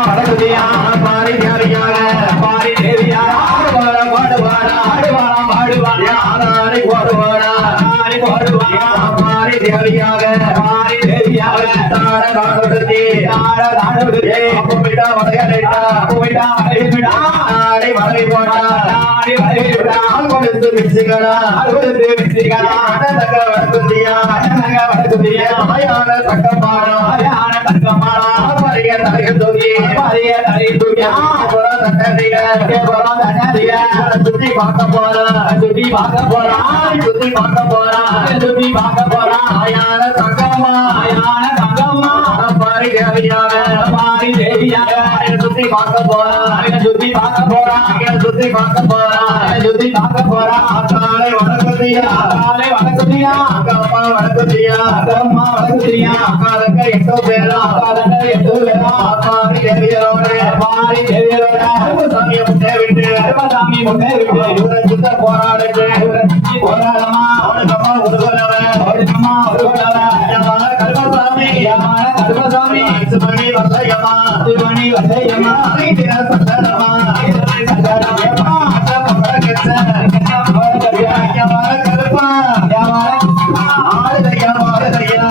வடகுதியா பாரி தேவியாக பாரி தேவியாக பாடுவாடா ஆடுவாடா பாடுவாடா ஆடி போடுவாடா ஆடி போடுவாடா பாரி தேவியாக பாரி தேவியாக தாட தாடுதே தாட தாடுதே அப்பமிடா வளையடா அப்பமிடா வளையடா ஆடி வளை போடா ஆடி வளையடா கொடுத்து விசிகடா கொடுத்து விசிகடா அடதக வடகுதியா அடதக வடகுதியா மாயான தக்கமாடா மாயான தக்கமாடா பரிய தலைய தூக்கி பரிய தலைய தூக்கி போறா தட்டடியா போறா தட்டடியா சுத்தி பார்க்க போறா சுத்தி பார்க்க போறா சுத்தி பார்க்க போறா சுத்தி பார்க்க போறா மாயான தக்கமா மாயான தக்கமா பாரி தேவியாக பாரி தேவியாக சுத்தி பார்க்க போறா சுத்தி பார்க்க போறா சுத்தி பார்க்க போறா சுத்தி பார்க்க போறா காலை வணக்கத்தியா காலை வணக்கத்தியா அம்மா வணக்கத்தியா அம்மா வணக்கத்தியா காலங்க எட்டோ பேரா காலங்க எட்டோ பேரா பாரி தேவியோட பாரி தேவியோட சாமியை முன்னே விட்டு சாமி முன்னே விட்டு இவரை சுத்த போராடுது போராடமா அவனுக்கம்மா உருவனவன் அவனுக்கம்மா உருவனவன் யமான கருமசாமி யமான கருமசாமி சுமணி வல்லையம்மா சுமணி வல்லையம்மா ஐதிர சந்தனமா சந்தனமா யமான கருப்பா யமான ஆடுதையா ஆடுதையா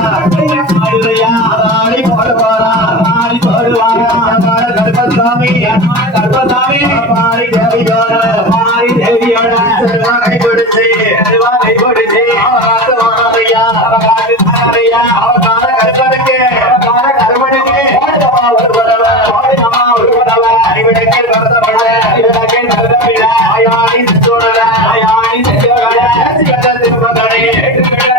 ஆடுதையா ஆடி போடுவாரா ஆடி போடுவாரா யமான கருப்பசாமி யமான கருப்பசாமி பாரி தேவியோட பாரி தேவியோட செல்வா கைபிடிச்சு செல்வா கைபிடிச்சு அவகாது வாரையா அவகாது வாரையா அவகாத கருப்பனுக்கு அவகாத கருப்பனுக்கு ஓடுமா ஒருவரவ ஓடுமா ஒருவரவ அறிவிடக்கே கருதப்பட அறிவிடக்கே கருதப்பட ஆயாடி சோழல ஆயாடி செல்வகட சேசிகட திருமகனே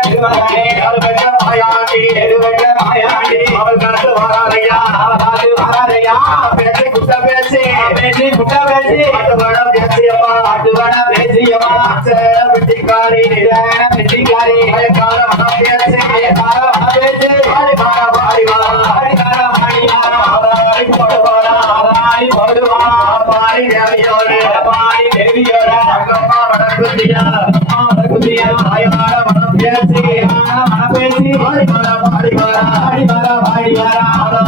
திருமகனே அருவெட்ட ஆயாடி எருவெட்ட ஆயாடி அவள் கருத்து வாரையா அவகாது வாரையா பேசி குட்ட பேசி பேசி குட்ட பேசி ஆட்டுவட பேசியம்மா ஆட்டுவட பேசியம்மா சேர வெட்டிக்காரி சேர வெட்டிக்காரி கார வட பேசி கார வட பேசி ஆடி கார வாடி வா ஆடி கார வாடி வா ஆடி போடுவாரா ஆடி போடுவாரா பாரி தேவியோட பாரி தேவியோட அங்கம்மா வடகுதியா அம்மா வடகுதியா ஆயமார வட பேசி வட பேசி ஆடி கார வாடி வா ஆடி கார வாடி வா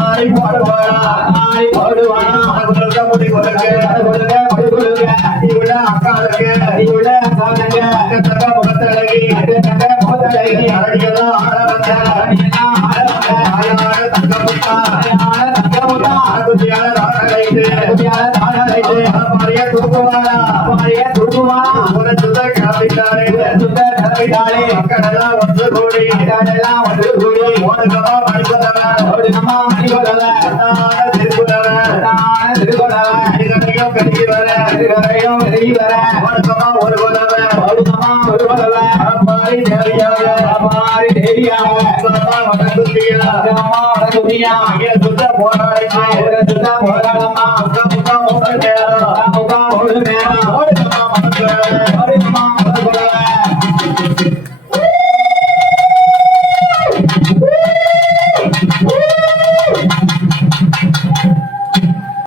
ஆடி போடுவாரா ஆடி போடுவாரா கொடுக்க முடி கொடுக்க கொடுக்க முடி கொடுக்க இவள அக்காளுக்கு இவள அக்காளுக்கு அக்கத்தக்க முகத்தழகி அக்கத்தக்க முகத்தழகி அழகியெல்லாம் ஆடவங்க அழகியெல்லாம் ஆடவங்க ஆயமான தங்கமுத்தா ஆயமான தங்கமுத்தா அகுதியான ராணலைத்து அகுதியான ராணலைத்து பாரிய தூக்குவாரா பாரிய தூக்குவாரா ஒரு சுத கிளம்பிட்டாரே சுத கிளம்பிட்டாரே மக்களெல்லாம் ஒன்று கூடி மக்களெல்லாம் ஒன்று கூடி ஓடுகமா மணிபதவன் ஓடுகமா மணிபதவன் திருக்குறவன் திருக்குறவன் அடிகரையும் பெருகி வர அடிகரையும் பெருகி வர ஓடுகமா ஒரு குலவன் ஓடுகமா ஒரு குலவன் பாரி தேவியாக பாரி தேவியாக அம்மா வடகுதியா அம்மா வடகுதியா இங்க சுத்த போராடமா சுத்த போராடமா முகம் முகம்